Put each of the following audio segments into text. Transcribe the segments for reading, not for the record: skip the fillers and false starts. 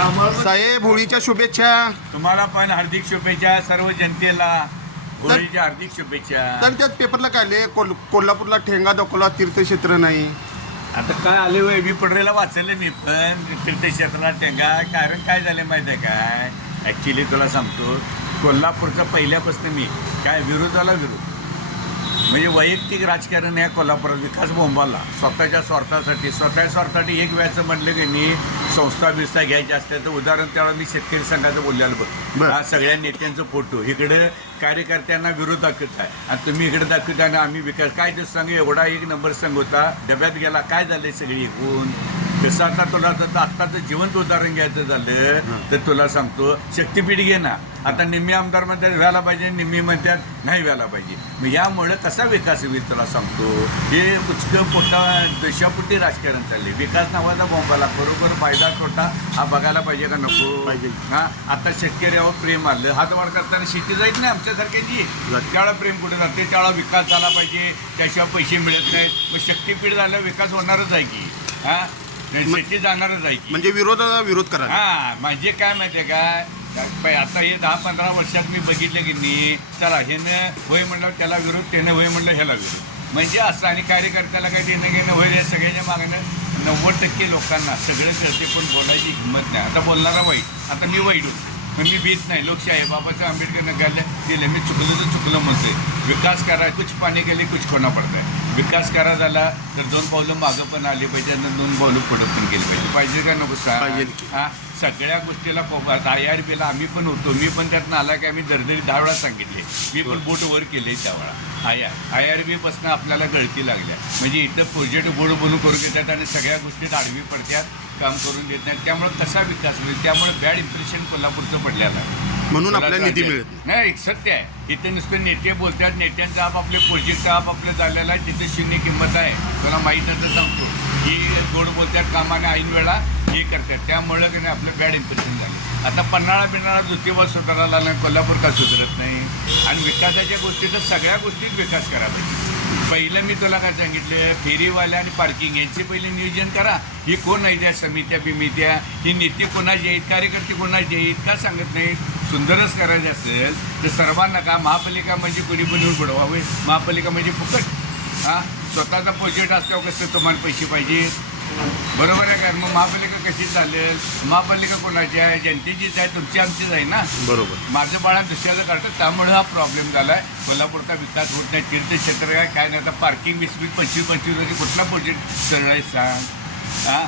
साहेब होळीच्या शुभेच्छा. तुम्हाला पण हार्दिक शुभेच्छा. सर्व जनतेला होळीच्या हार्दिक शुभेच्छा. तर त्यात पेपरला काय आले कोल्हापूरला ठेंगा दाखवला तीर्थक्षेत्र नाही. आता काय आले वय मी पडरेला वाचलं मी पण तीर्थक्षेत्राला टेंगा. कारण काय झालं माहिती आहे काय, ॲक्च्युली तुला सांगतो कोल्हापूरचं पहिल्यापासून मी काय विरोधाला विरोध म्हणजे वैयक्तिक राजकारण या कोल्हापुरात विकास बोंबाला स्वतःच्या स्वार्थासाठी एक वेळाचं म्हणलं की मी संस्था बिस्था घ्यायच्या असल्या तर उदाहरण त्यावेळेला मी शेतकरी संघाचं बोललेलं बघ. हा सगळ्या नेत्यांचं फोटो इकडे कार्यकर्त्यांना विरोध दाखवत आहे आणि तुम्ही इकडे दाखवता आणि आम्ही विकास काय ते संघ एवढा एक नंबर संघ होता डब्यात गेला. काय झालंय सगळी एकूण कसं आता तुला आत्ताचं जिवंत उदाहरण घ्यायचं झालं तर तुला सांगतो शक्तीपीठ घे ना. आता निम्मी आमदार म्हणतात व्हायला पाहिजे, निम्मी म्हणतात नाही व्हायला पाहिजे. मग यामुळे कसा विकास होईल तुला सांगतो. हे उचकं पोटा देशापुरती राजकारण चालले. विकास नावाचा बोंबाला बरोबर फायदा तोटा हा बघायला पाहिजे का नको. हा आता शेतकऱ्यावर प्रेम आलं हातवाड करताना शेती जायच नाही आमच्यासारख्याची. त्यावेळेला प्रेम कुठे जाते, त्यावेळेला विकास झाला पाहिजे, त्याशिवाय पैसे मिळत नाहीत. मग शक्तीपीठ झालं विकास होणारच आहे की. हा शेती जाणारच आहे की. म्हणजे विरोधाला विरोध करा. हा म्हणजे काय माहितीये काय, आता हे 10-15 वर्षात मी बघितलं की नाही. चला ह्यानं होय म्हणलं त्याला विरोध, त्यानं होय म्हणलं ह्याला विरोध. म्हणजे असं आणि कार्यकर्त्याला काय देणं घेणं होय रे सगळ्यांच्या मागणं 90% लोकांना सगळे करते पण बोलायची हिंमत नाही. आता बोलणारा वाईट, आता मी वाईट होतो पण मी भीत नाही. लोकशाही बाबासाहेब आंबेडकरनं गायला दिलं मी चुकलं तर चुकलं म्हणतोय. विकास करा कुछ पाणी गेले कुछ खोना पडताय. विकास करा झाला तर 2 पावलं मागं पण आले पाहिजे आणि 2 पावलं पुढं पण गेले पाहिजे का नको सांग. हा सगळ्या गोष्टीला IRBला आम्ही पण होतो. मी पण त्यातनं आला की आम्ही दरदरी 10 वेळा सांगितले. मी पण बोट वर केले त्यावेळा. IRBपासून आपल्याला गळती लागल्या म्हणजे इथं प्रोजेक्ट गोड बनू करून घेतात आणि सगळ्या गोष्टीत आडवी पडतात, काम करून देत नाहीत. त्यामुळे कसा विकास होईल. त्यामुळे बॅड इम्प्रेशन कोल्हापूरचं पडलेलं आहे. म्हणून आपल्याला निधी मिळत नाही. एक सत्य आहे. इथे नुसतं नेते बोलतात, नेत्यांचा आपले प्रोजेक्ट आपलं झालेला आहे तिथे शून्य किंमत आहे. तुला माहीत नसतं सांगतो की गोड बोलतात कामाने ऐन वेळा हे करतात. त्यामुळं की नाही आपलं बॅड इम्प्रेशन झालं. आता पन्हाळा ज्योतिबा सुधारायला लागला, कोल्हापूर का सुधारत नाही. आणि विकासाच्या गोष्टी तर सगळ्या गोष्टीत विकास करा पाहिजे. पहिलं मी तुला काय सांगितलं, फेरीवाल्या आणि पार्किंग यांचे पहिले नियोजन करा. ही कोण आहे त्या समित्या बिमित्या, ही नेते कोणाचे आहेत, कार्यकर्ते कोणाचे आहेत का सांगत नाही. सुंदरच करायचं असेल तर सर्वांना का महापालिका म्हणजे कोणी पण येऊन बुडवावे. महापालिका म्हणजे फुकट. हां स्वतःचा प्रोजेक्ट असल्यावर कसं तुम्हाला पैसे पाहिजे. बरोबर आहे का. मग महापालिका कशी चालेल. महापालिका कोणाची आहे, जनतेचीच आहे, तुमची आमचीच आहे ना. बरोबर. माझं बाळा दुसऱ्याला काढतं त्यामुळे हा प्रॉब्लेम झाला आहे. कोल्हापूरचा विकास होत नाही. तीर्थक्षेत्र काय नाही. आता पार्किंग 20-25 वर्षी कुठला प्रोजेक्ट करणार सांग. हां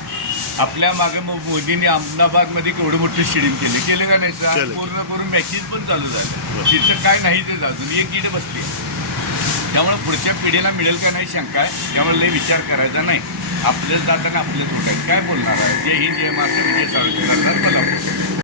आपल्या मागे मग मोदींनी अहमदाबादमध्ये केवढं मोठं स्टेडियम केलं का नाही सांग. पूर्ण करून मॅचेस पण चालू झाल्या. तिथं काय नाही ते अजून एक कीड बसली. त्यामुळे पुढच्या पिढीला मिळेल का नाही शंका आहे. त्यामुळे लई विचार करायचा नाही. आपलंच जाताना आपलंच उठायचं. काय बोलणार आहे. जय हिंद जय महाराष्ट्र विजय सावरकर कोल्हापूर.